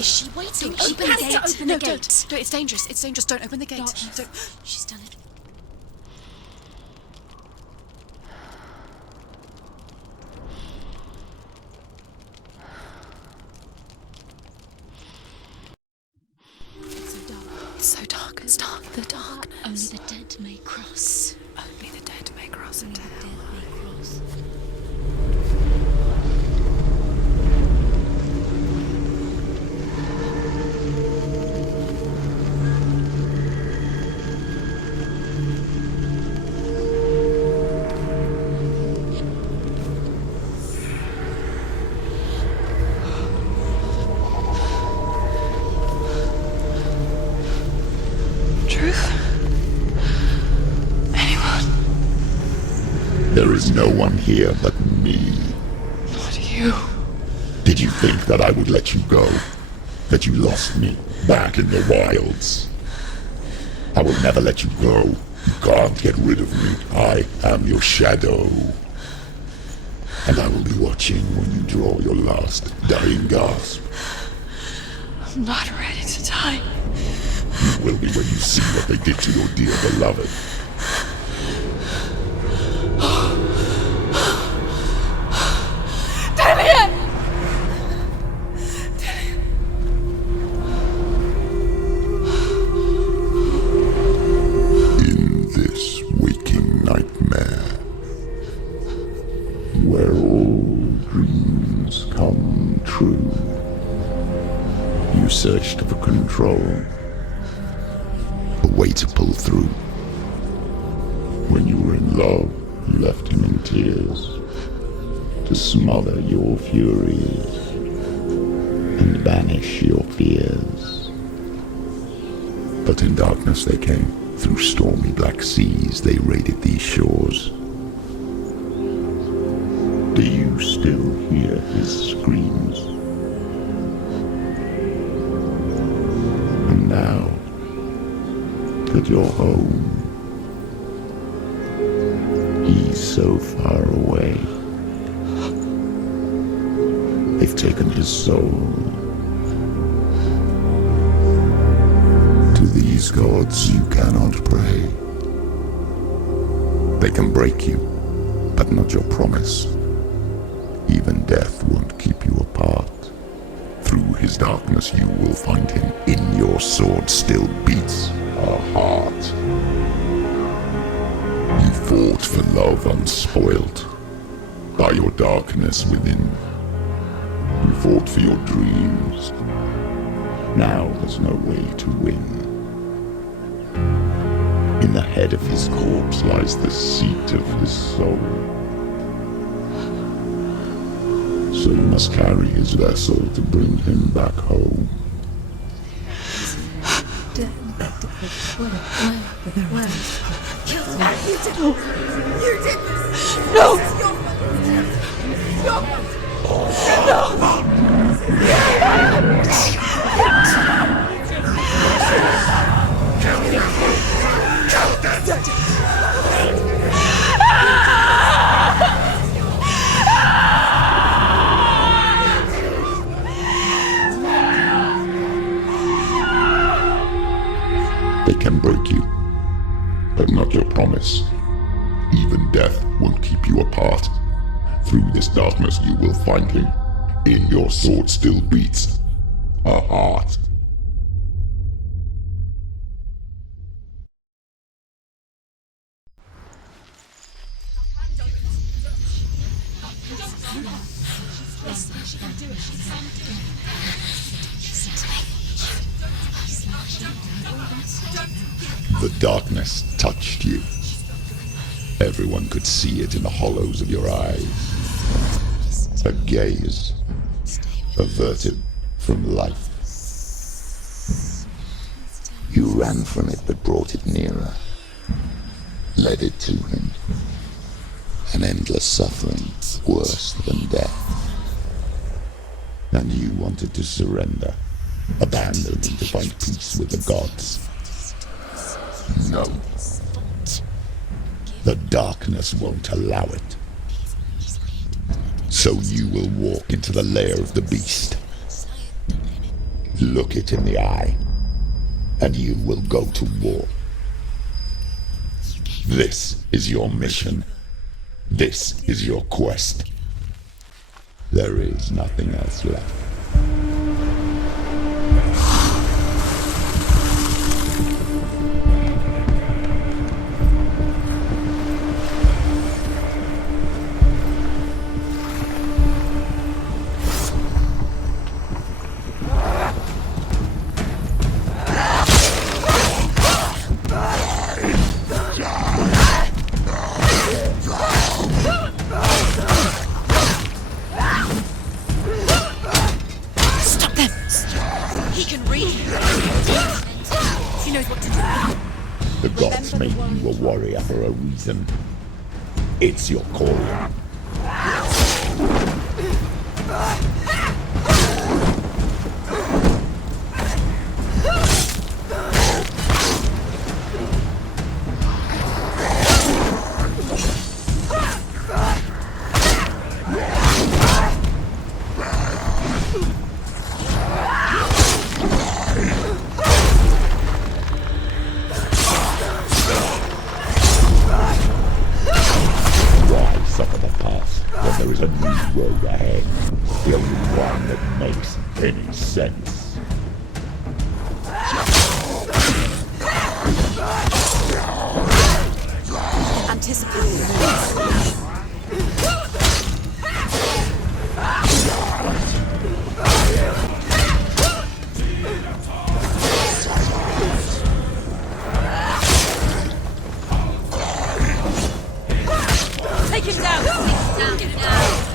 Is she waiting? Don't open the gate. Open the gate. Don't. It's dangerous. It's dangerous. Don't open the gate. Don't. She's done it. It's so dark. It's dark. The darkness. Only the dead may cross. Only the dead may cross into hell. Dead may cross. There is no one here but me. Not you. Did you think that I would let you go? That you lost me back in the wilds? I will never let you go. You can't get rid of me. I am your shadow. And I will be watching when you draw your last dying gasp. I'm not ready to die. You will be when you see what they did to your dear beloved. In this waking nightmare, where all dreams come true, you searched for control, a way to pull through. When you were in love, you left him in tears, to smother your furies and banish your fears. But in darkness they came, through stormy black seas they raided these shores. Do you still hear his screams? And now that you're home, he's so far away. They've taken his soul. To these gods you cannot pray. They can break you, but not your promise. Even death won't keep you apart. Through his darkness you will find him. In your sword still beats a heart. You fought for love unspoilt by your darkness within. You fought for your dreams. Now there's no way to win. In the head of his corpse lies the seat of his soul. So you must carry his vessel to bring him back home. They can break you, but not your promise. Even death won't keep you apart. Through this darkness you will find him. In your sword still beats a heart. The darkness touched you. Everyone could see it in the hollows of your eyes. A gaze averted from life. You ran from it but brought it nearer, led it to him. An endless suffering worse than death. And you wanted to surrender, abandon and to find peace with the gods. No. The darkness won't allow it. So you will walk into the lair of the beast. Look it in the eye, and you will go to war. This is your mission. This is your quest. There is nothing else left. The gods made you a warrior for a reason. It's your calling. There is a new road ahead, the only one that makes any sense. Take him down! Get him down!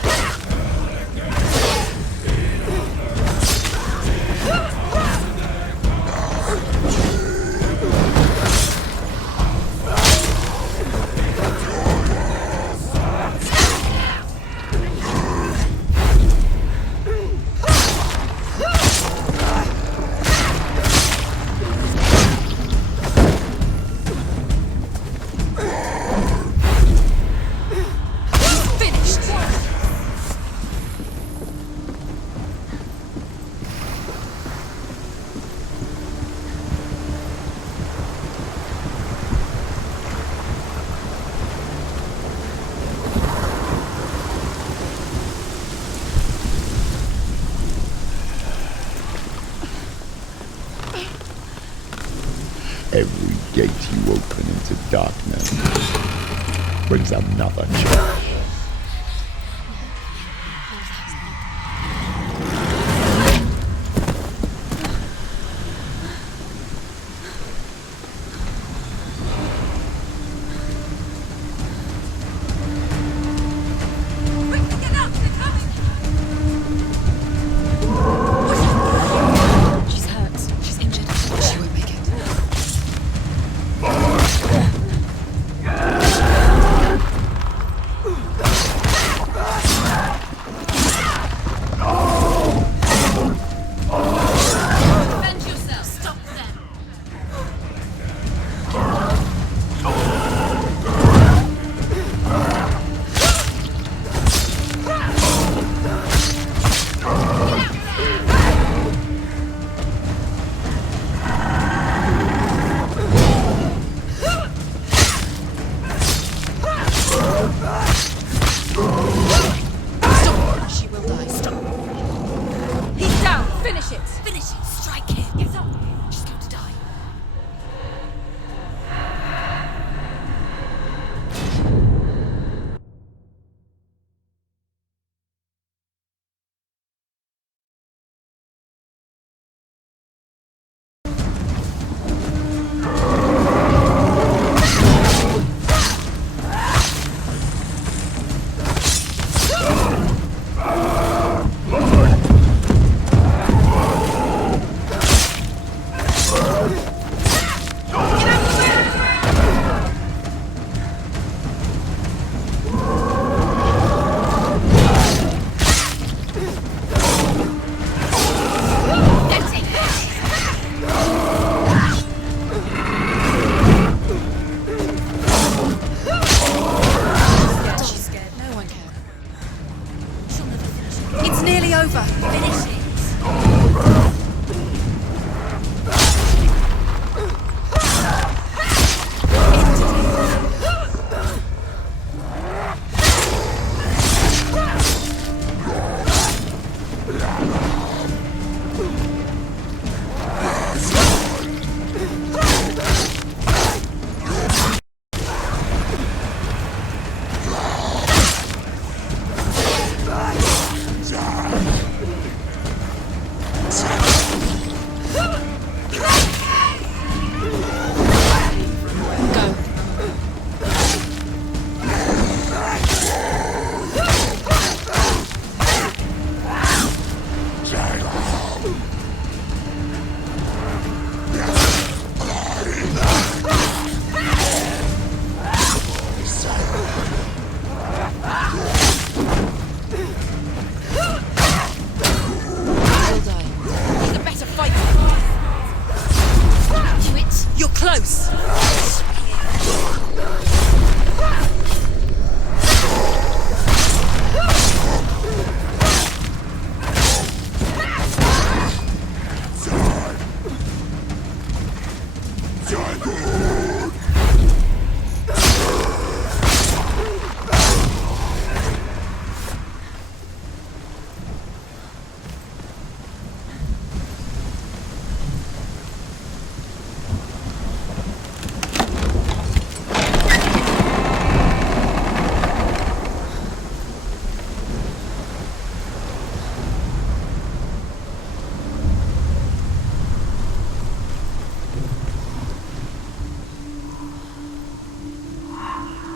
Every gate you open into darkness brings another change.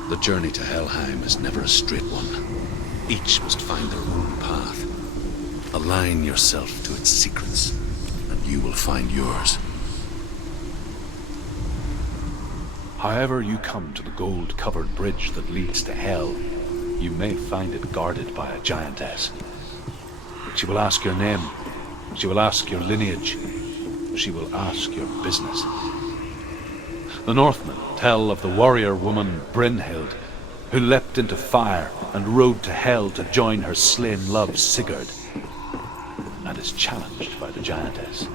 The journey to Helheim is never a straight one. Each must find their own path. Align yourself to its secrets, and you will find yours. However you come to the gold-covered bridge that leads to Hell, you may find it guarded by a giantess. She will ask your name, she will ask your lineage, she will ask your business. The Northmen tell of the warrior woman Brynhild, who leapt into fire and rode to Hell to join her slain love Sigurd, and is challenged by the giantess.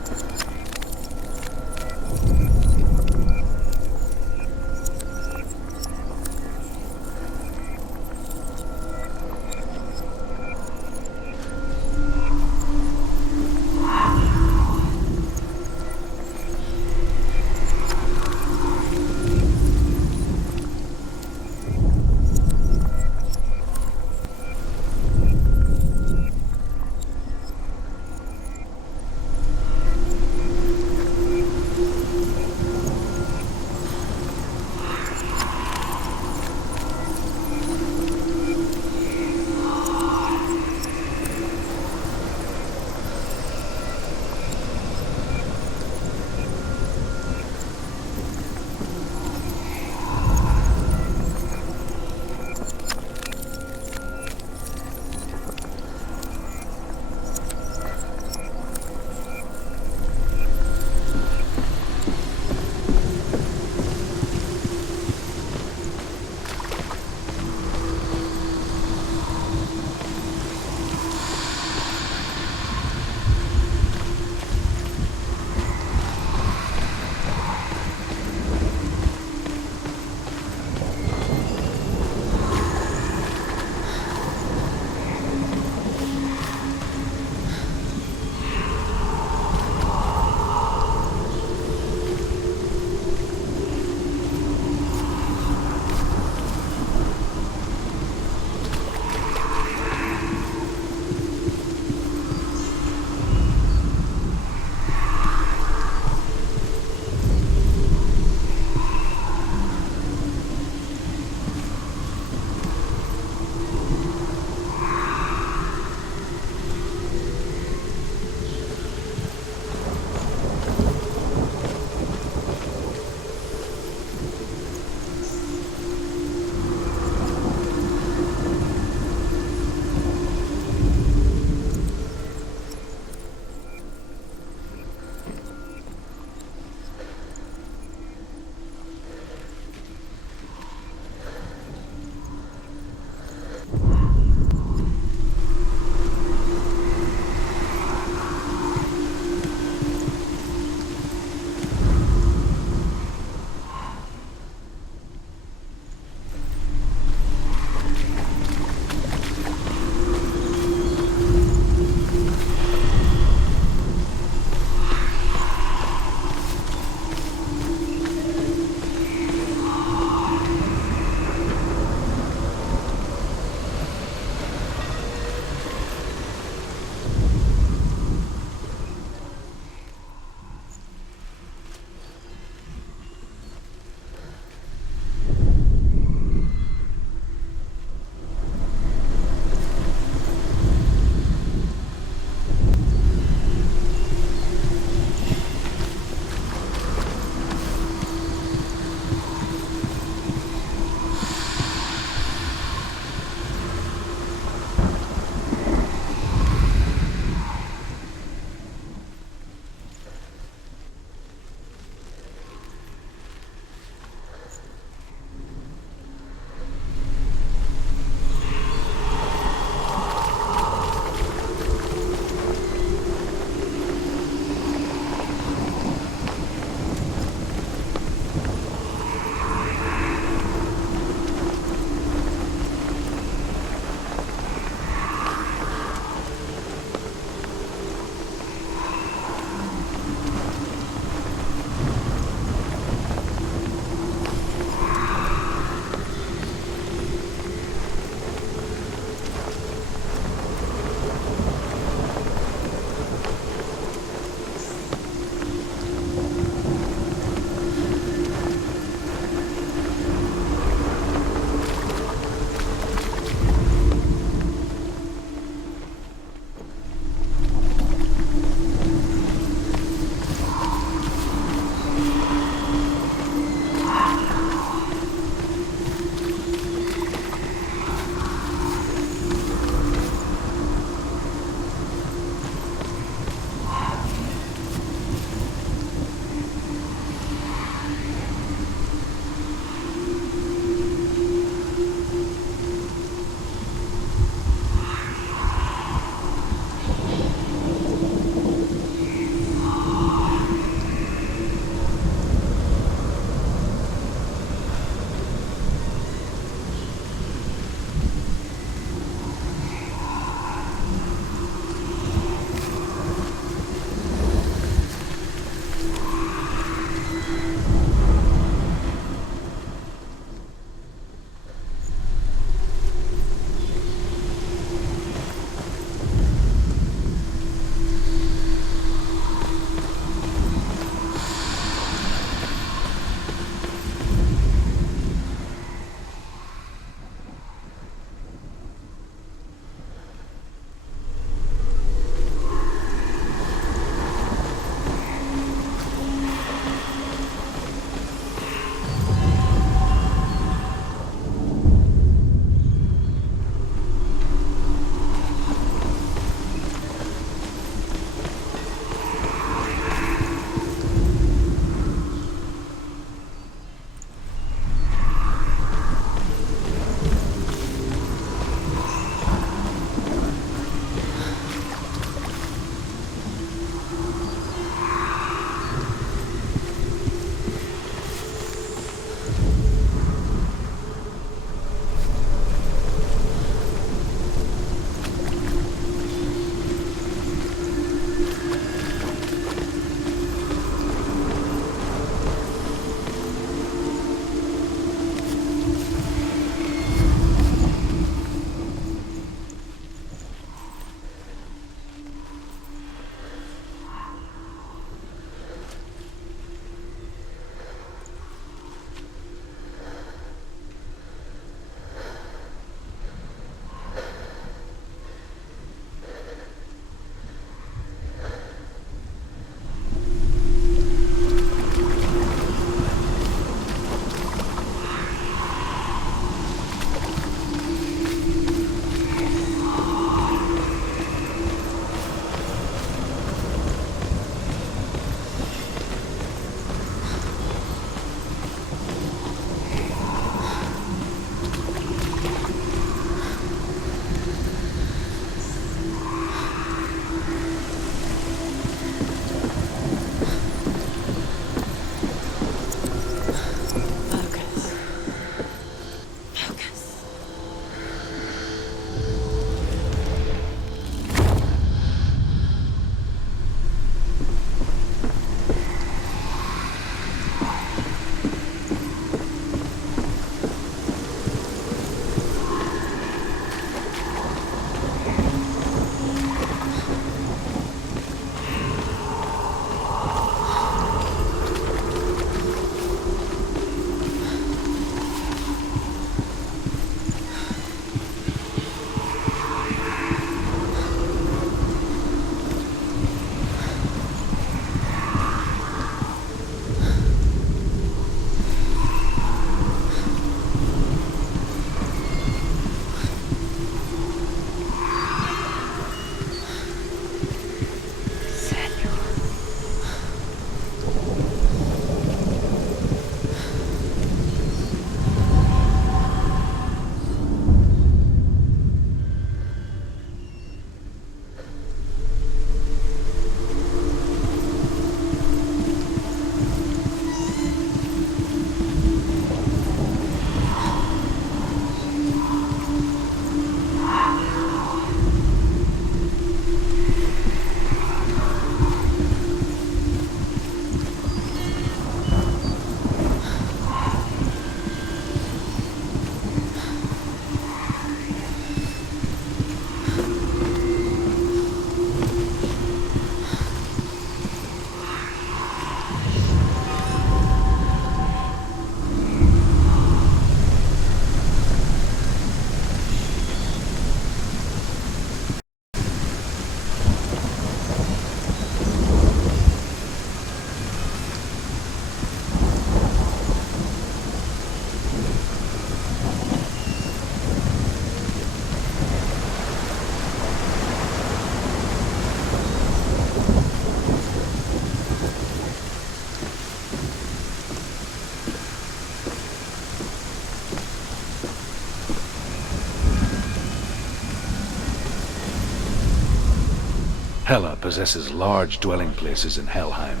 Hela possesses large dwelling places in Helheim.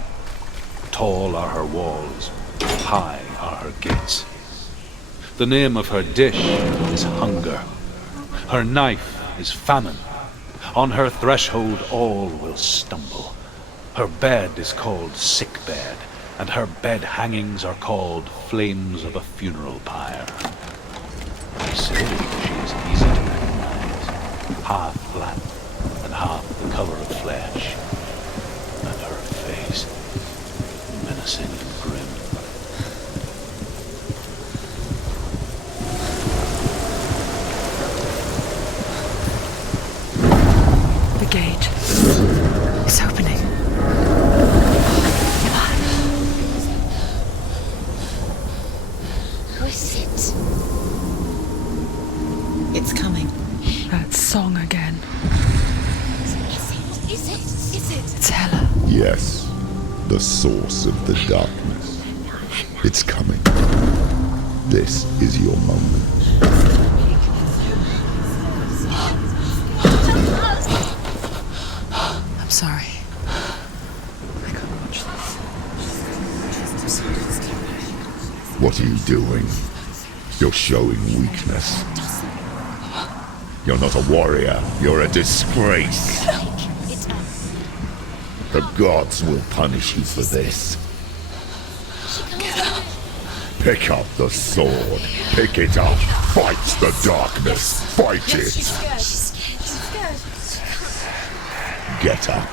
Tall are her walls, high are her gates. The name of her dish is hunger. Her knife is famine. On her threshold all will stumble. Her bed is called sick bed, and her bed hangings are called flames of a funeral pyre. They say she is easy to recognize, half flat and half the color of flesh, and her face menacing and grim. The gate is opening. Who is it? It's coming. That song again. Is it? It's Hela. Yes, the source of the darkness. It's coming. This is your moment. I'm sorry. I can't watch this. What are you doing? You're showing weakness. You're not a warrior. You're a disgrace. The gods will punish you for this. Pick up the sword. Pick it up. Fight the darkness. Fight it. Get up.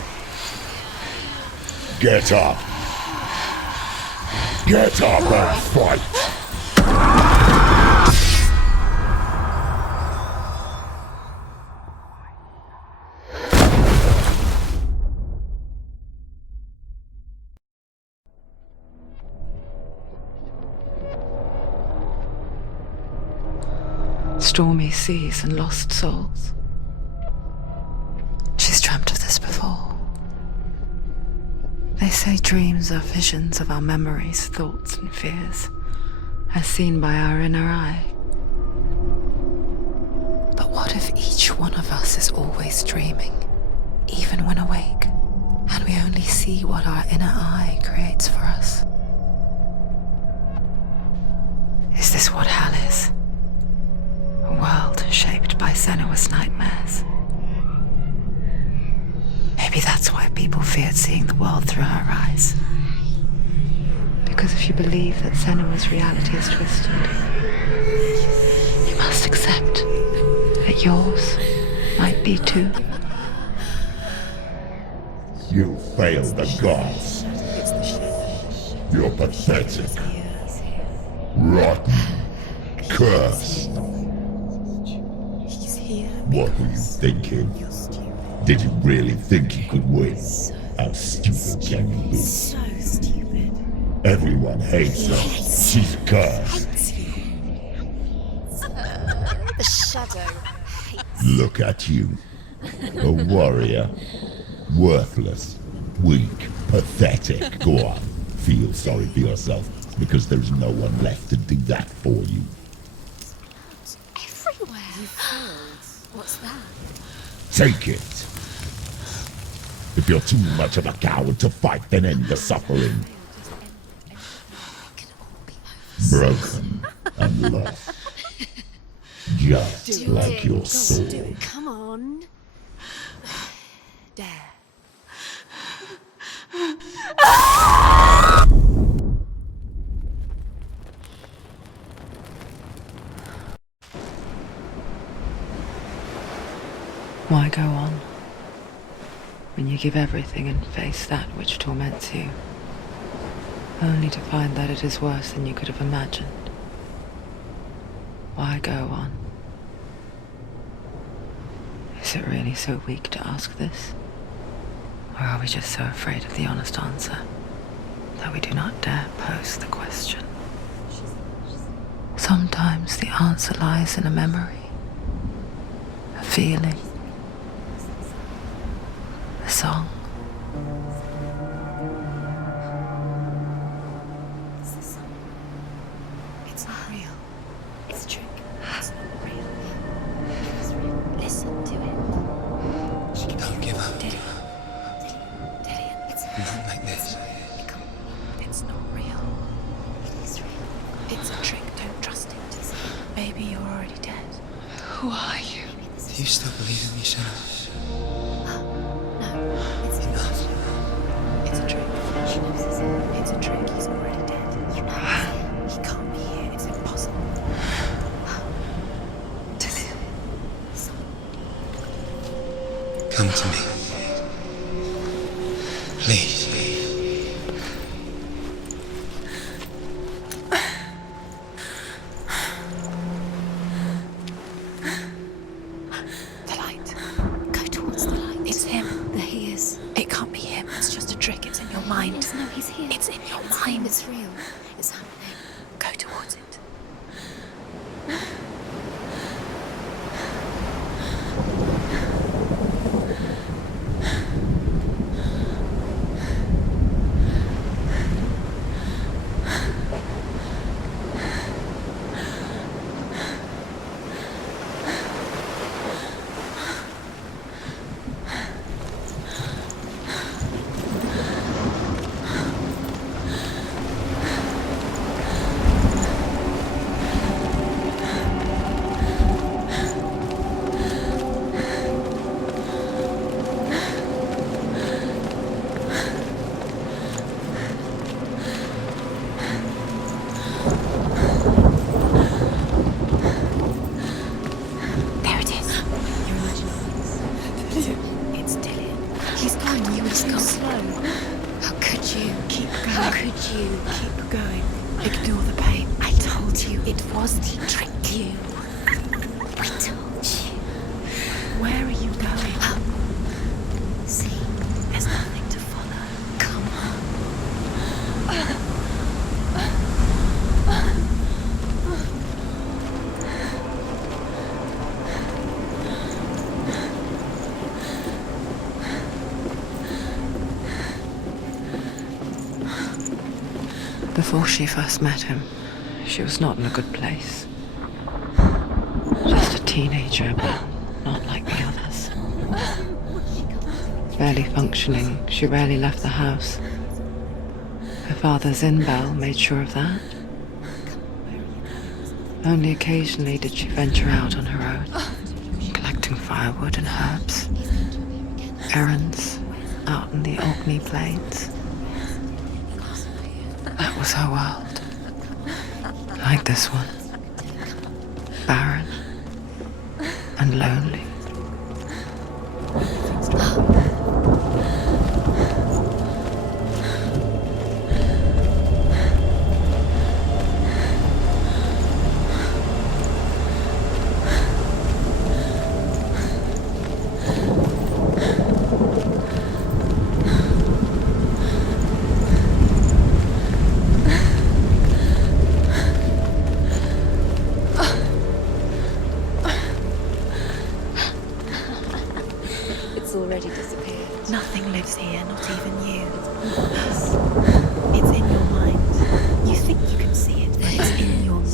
Get up. Get up and fight. Stormy seas and lost souls. She's dreamt of this before. They say dreams are visions of our memories, thoughts, and fears, as seen by our inner eye. But what if each one of us is always dreaming, even when awake, and we only see what our inner eye creates for us? Is this what hell is? A world shaped by Senua's nightmares. Maybe that's why people feared seeing the world through her eyes. Because if you believe that Senua's reality is twisted, you must accept that yours might be too. You failed the gods. You're pathetic. Rotten. Cursed. What were you thinking? Did you really think you could win? How stupid can you be? So stupid. Everyone hates her. She's cursed. The shadow. Look at you. A warrior. Worthless. Weak. Pathetic. Go on. Feel sorry for yourself, because there's no one left to do that for you. Everywhere. What's that? Take it. If you're too much of a coward to fight, then end the suffering. Broken and lost. Just like your soul. Come on. Dare. Why go on when you give everything and face that which torments you, only to find that it is worse than you could have imagined? Why go on? Is it really so weak to ask this? Or are we just so afraid of the honest answer that we do not dare pose the question? Sometimes the answer lies in a memory, a feeling, a song. It's not real. It's a trick. It's not real. It's real. Listen to it. Don't give up. Did it? Maybe you're already dead. Who are you? Do you still believe in me, Senua? No, it's a trick. She knows he's here. It's a trick. He's already dead. You know he's here. He can't be here. It's impossible. Come to me. Please. The light. Go towards the light. It's him. There he is. It can't be him. It's just a trick. It's in your mind. Yes, no, he's here. It's in your mind. It's real. It's happening. Go towards it. There it is. Your imagination. It's Dillian. He's gone. You was gone. Slow. How could you? Keep going. How could you? Keep going. Ignore the pain. I told you it was to trick you. I told you. Where are you going? See, There's nothing to follow. come on. Before she first met him, she was not in a good place. Just a teenager, but not like the others. Barely functioning, she rarely left the house. Her father's in-bell made sure of that. Only occasionally did she venture out on her own, collecting firewood and herbs. Errands out in the Orkney Plains. That was her world. Like this one. Barren and lonely. It's already disappeared. Nothing lives here, not even you. Us. It's in your mind. You think you can see it, but it's in your mind.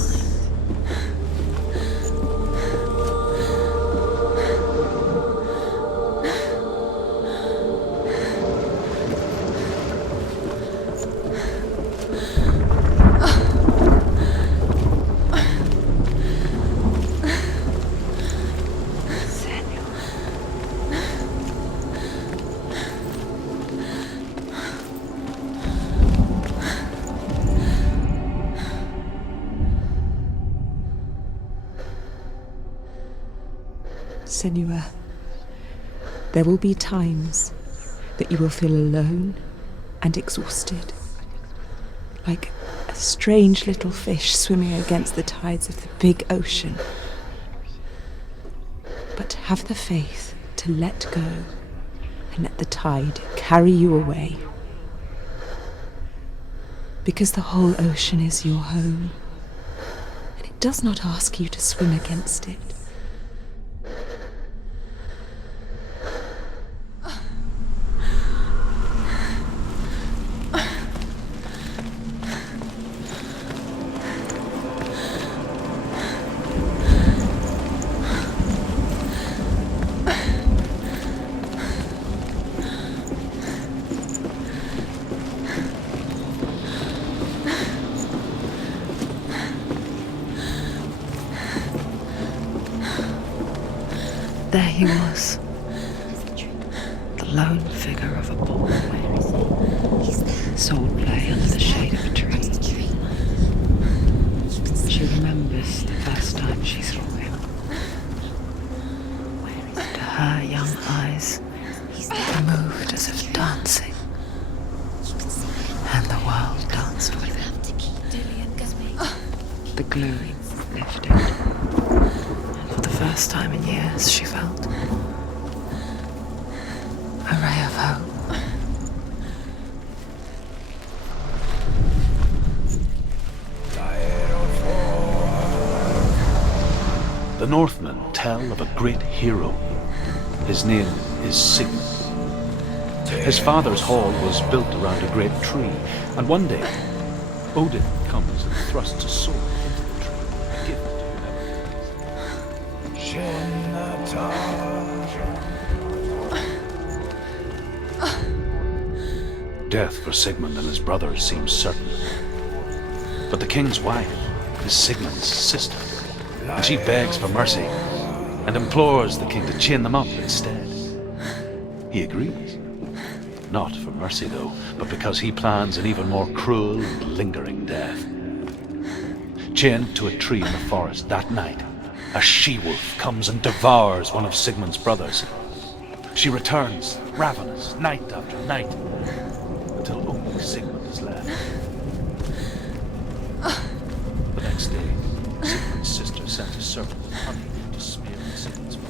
Senua, there will be times that you will feel alone and exhausted, like a strange little fish swimming against the tides of the big ocean. But have the faith to let go and let the tide carry you away, because the whole ocean is your home, and it does not ask you to swim against it. there he was, the lone figure of a boy. Sword play under the shade of a tree. She remembers the first time she saw him. To her young eyes, he moved as if dancing, and the world danced with him. The gloom lifted, and for the first time in years she felt a ray of hope. The Northmen tell of a great hero. His name is Sigmund. His father's hall was built around a great tree, and one day Odin comes and thrusts a sword into the tree, a gift to whoever. Death for Sigmund and his brothers seems certain. But the king's wife is Sigmund's sister, and she begs for mercy and implores the king to chain them up instead. He agrees. Not for mercy, though, but because he plans an even more cruel and lingering death. Chained to a tree in the forest that night, a she-wolf comes and devours one of Sigmund's brothers. She returns, ravenous, night after night, until only Sigmund is left. The next day, Sigmund's sister sent a serpent with honey to smear Sigmund's body.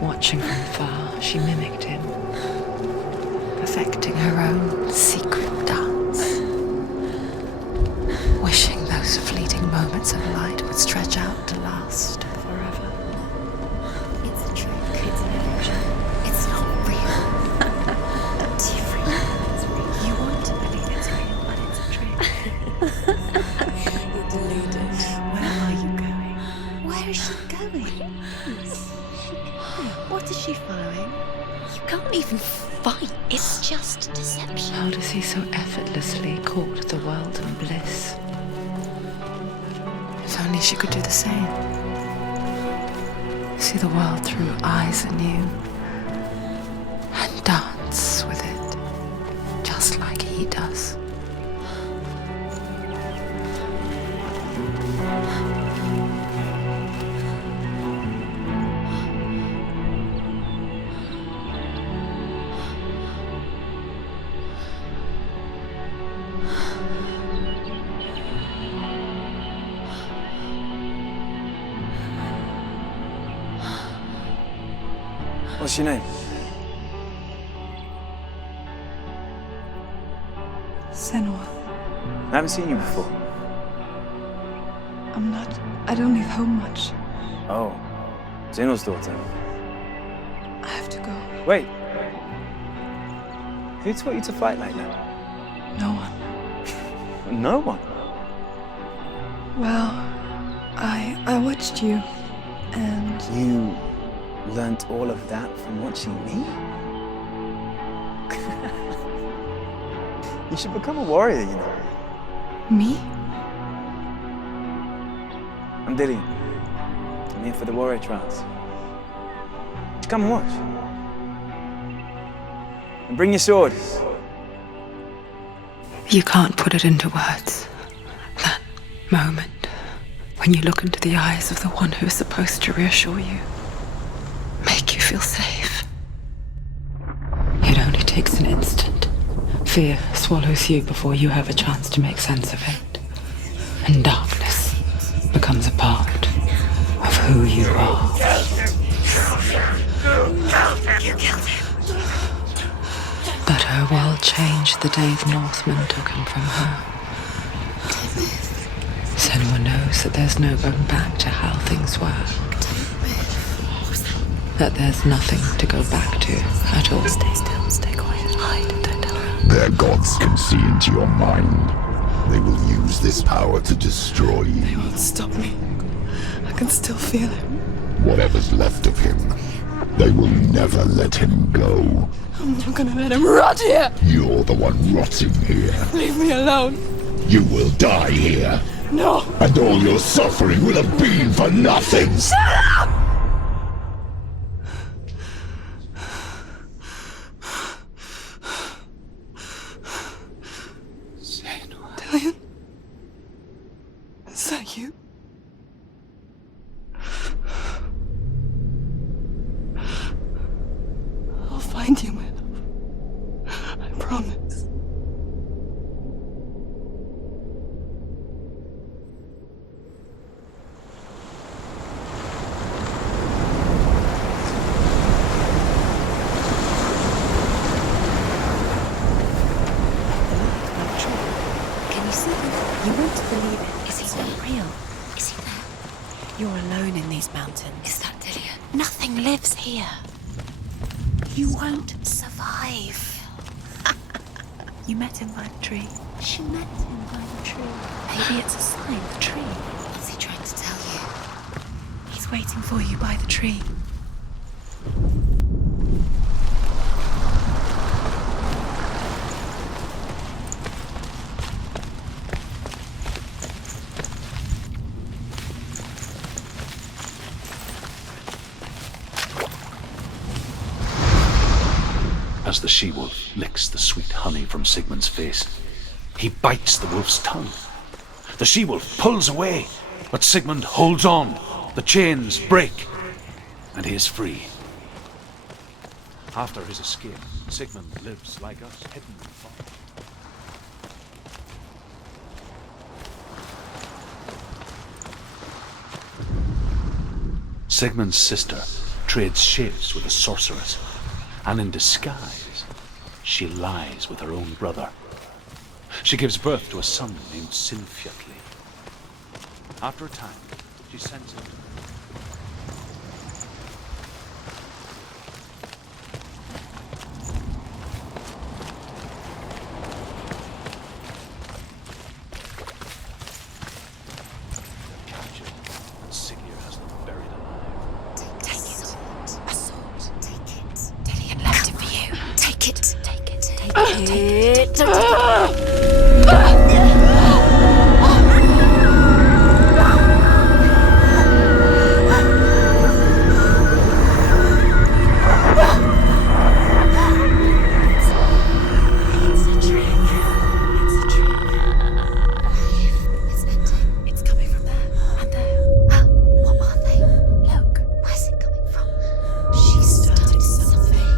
Watching from far, she mimicked him, perfecting her own secret dance, wishing those fleeting moments of light would stretch out to last forever. It's a trick. It's an illusion. It's not real. Don't you freak? You want to believe it's real, but it's a trick. You're deluded. Where are you going? Where is she going? What is she following? You can't even fight. It's just deception. How does he so effortlessly court the world and bliss? If only she could do the same. See the world through eyes anew and dance with it, just like he does. What's your name? Senua. I haven't seen you before. I don't leave home much. Oh, Zenua's daughter. I have to go. Wait. Who taught you to fight like that? No one. No one. Well, I watched you, and You learnt all of that from watching me? You should become a warrior, you know. me? I'm Dillian. I'm here for the warrior trials. Come and watch. And bring your sword. You can't put it into words. That moment when you look into the eyes of the one who is supposed to reassure you, make you feel safe. It only takes an instant. Fear swallows you before you have a chance to make sense of it. And darkness becomes a part of who you are. But her world changed the day the Northmen took him from her. Senua knows that there's no going back to how things were. That there's nothing to go back to at all. Stay still, stay quiet, hide, don't tell her. Their gods can see into your mind. They will use this power to destroy you. They won't stop me. I can still feel it. Whatever's left of him, they will never let him go. I'm not gonna let him rot here! You're the one rotting here. Leave me alone! You will die here. No! And all your suffering will have been for nothing. Shut up! Dillian? Is that you? I'll find you, my love. I promise. Can you see him? You won't believe it. Is he not real? Is he there? You're alone in these mountains. Is that Dillian? Nothing lives here. You won't survive. You met him by the tree. She met him by the tree. Maybe it's a sign, the tree. What's he trying to tell you? He's waiting for you by the tree. As the she-wolf licks the sweet honey from Sigmund's face, he bites the wolf's tongue. The she-wolf pulls away, but Sigmund holds on. The chains break, and he is free. After his escape, Sigmund lives like us, hidden in forest. Sigmund's sister trades shapes with a sorceress, and in disguise, she lies with her own brother. She gives birth to a son named Sinfjotli. After a time, she sends him to capture, and Siggeir has them buried alive. Take it. A sword. Take it. Dillian left it for you. Take it. Take it. Take it. It's a trick. It's a trick. It's ending. It's coming from there and there. What are they? Look, where's it coming from? She started something.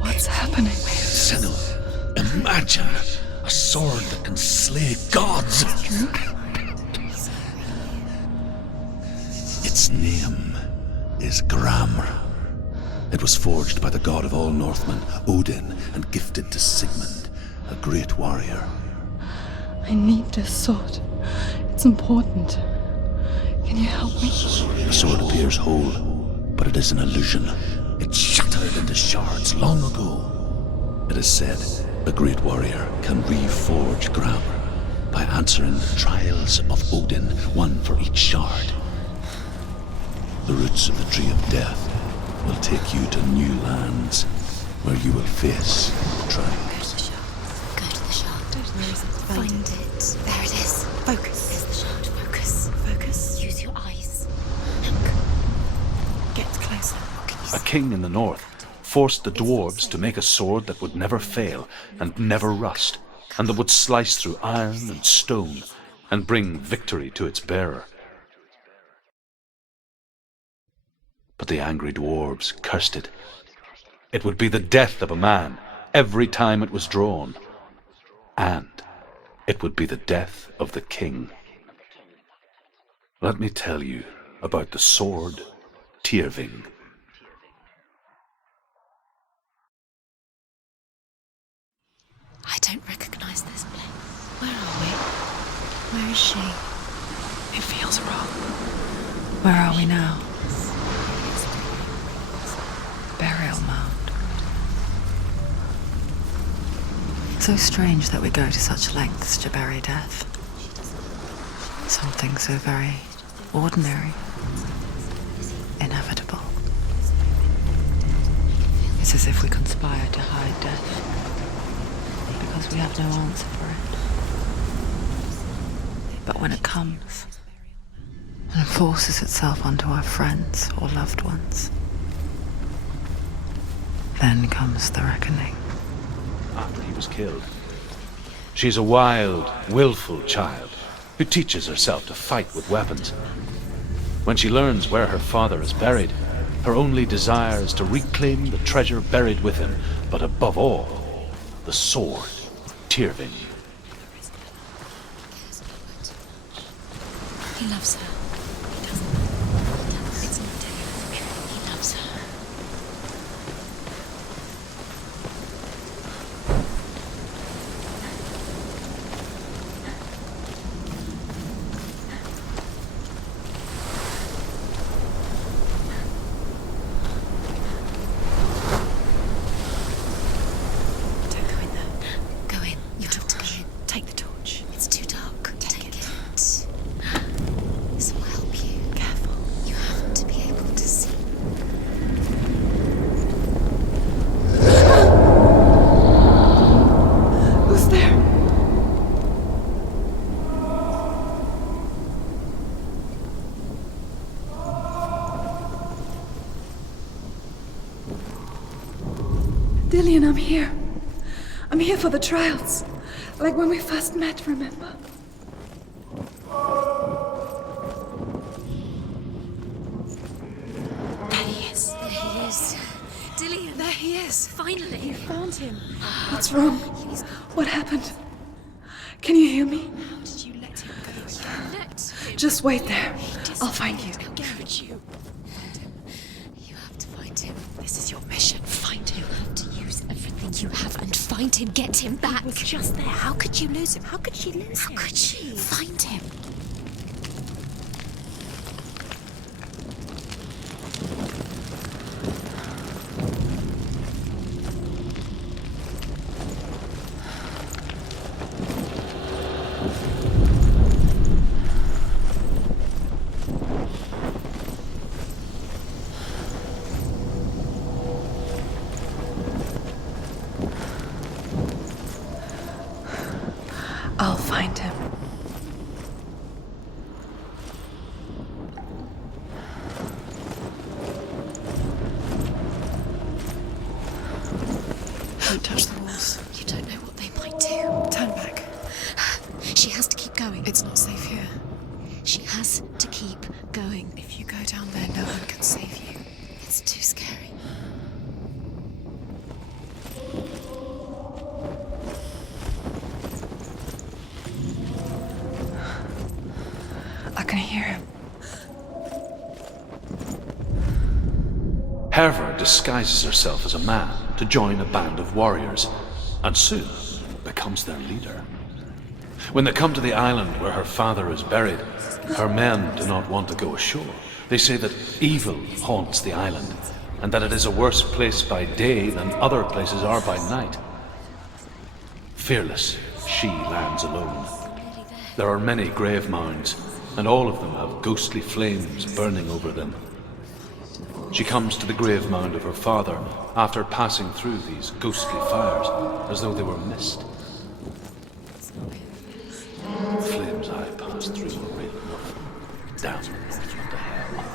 What's happening? Senua, imagine a sword that can slay gods. Its name is Gramr. It was forged by the god of all Northmen, Odin, and gifted to Sigmund, a great warrior. I need this sword. It's important. Can you help me? The sword appears whole, but it is an illusion. It shattered into shards long ago. It is said a great warrior can reforge Gramr by answering the trials of Odin, one for each shard. The roots of the Tree of Death will take you to new lands where you will face trials. Go to the shard. Where is it? Find it. There it is. Focus. There's the shard. Focus. Focus. Use your eyes. Get closer. What can you A see? king in the north forced the dwarves to make a sword that would never fail and never rust, and that would slice through iron and stone and bring victory to its bearer. But the angry dwarves cursed it. It would be the death of a man every time it was drawn, and it would be the death of the king. Let me tell you about the sword Tyrving. I don't recognize this place. Where are we? Where is she? It feels wrong. Where are we now? Burial mound. So strange that we go to such lengths to bury death. Something so very ordinary, inevitable. It's as if we conspire to hide death, because we have no answer for it. But when it comes, and forces itself onto our friends or loved ones, then comes the reckoning. After he was killed, she's a wild, willful child who teaches herself to fight with weapons. When she learns where her father is buried, her only desire is to reclaim the treasure buried with him, but above all, the sword, Tyrving. He loves her. He doesn't. It's not him. He loves her. Don't go in there. Go in. You have to go in. Take the torch. It's too dark. Take it. This will help you. Careful. You have to be able to see. Who's there? Dillian, I'm here. I'm here for the trials. Like when we first met, remember? There he is. There he is. Dillian. There he is. Finally. Found him. What's wrong? What happened? Can you hear me? How did you let him go? Let him. Just wait there. I'll find you. How could you? You have to find him. This is your mission. Find him. You have to use everything you have and find him. Get him back. He was just there. How could you lose him? How could she lose How him? could she? Find him. I'll find him. Don't touch the walls. You don't know what they might do. Turn back. She has to keep going. It's not safe here. She has to keep going. If you go down there, no one can save you. It's too scary. I can hear him. Herva disguises herself as a man to join a band of warriors, and soon becomes their leader. When they come to the island where her father is buried, her men do not want to go ashore. They say that evil haunts the island, and that it is a worse place by day than other places are by night. Fearless, she lands alone. There are many grave mounds, and all of them have ghostly flames burning over them. She comes to the grave mound of her father after passing through these ghostly fires, as though they were mist. The flames I passed through were real enough. Down northward to hell.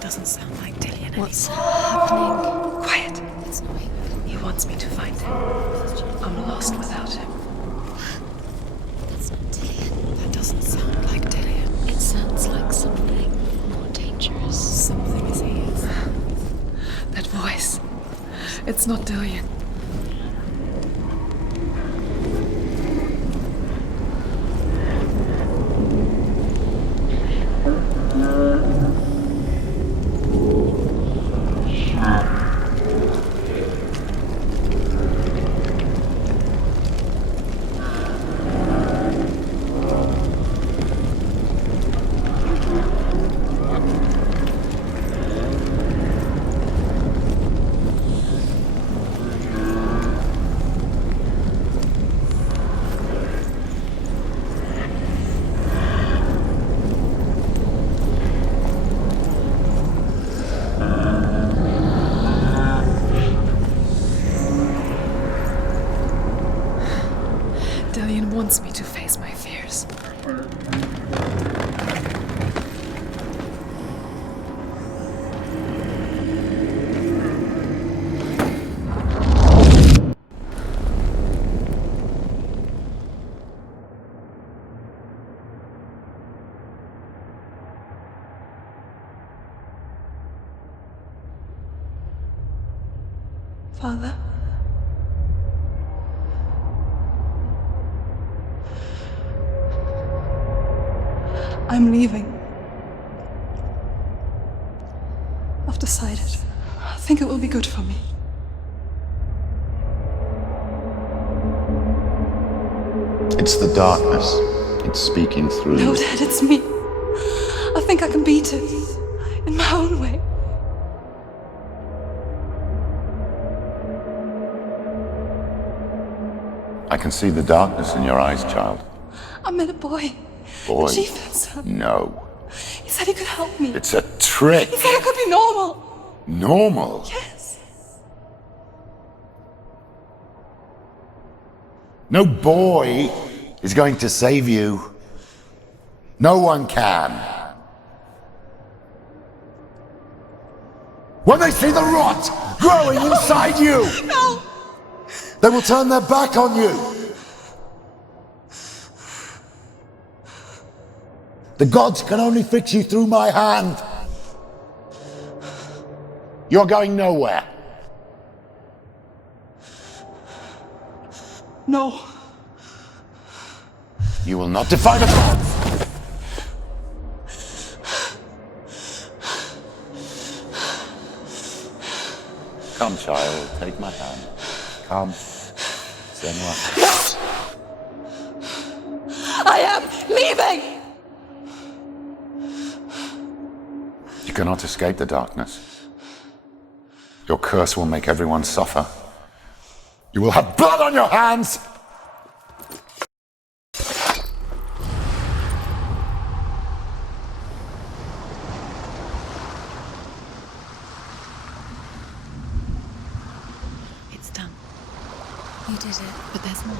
Doesn't sound like Dillian. What's happening? Quiet. It's not him. He wants me to find him. I'm lost without him. That's not Dillian. That doesn't sound like Dillian. It sounds like something more dangerous. Something is here. That voice. It's not Dillian. Dillian wants me to face my fears. Father? I'm leaving. I've decided. I think it will be good for me. It's the darkness. It's speaking through No, you. Dad, it's me. I think I can beat it. In my own way. I can see the darkness in your eyes, child. I met a boy. Boy. The chief said No. He said he could help me. It's a trick. He said I could be normal. Normal. Yes. No boy is going to save you. No one can. When they see the rot growing inside you, No! they will turn their back on you. The gods can only fix you through my hand. You're going nowhere. No. You will not defy the gods. Come, child, take my hand. Come, Senua. I am leaving! You cannot escape the darkness. Your curse will make everyone suffer. You will have blood on your hands! It's done. You did it. But there's more.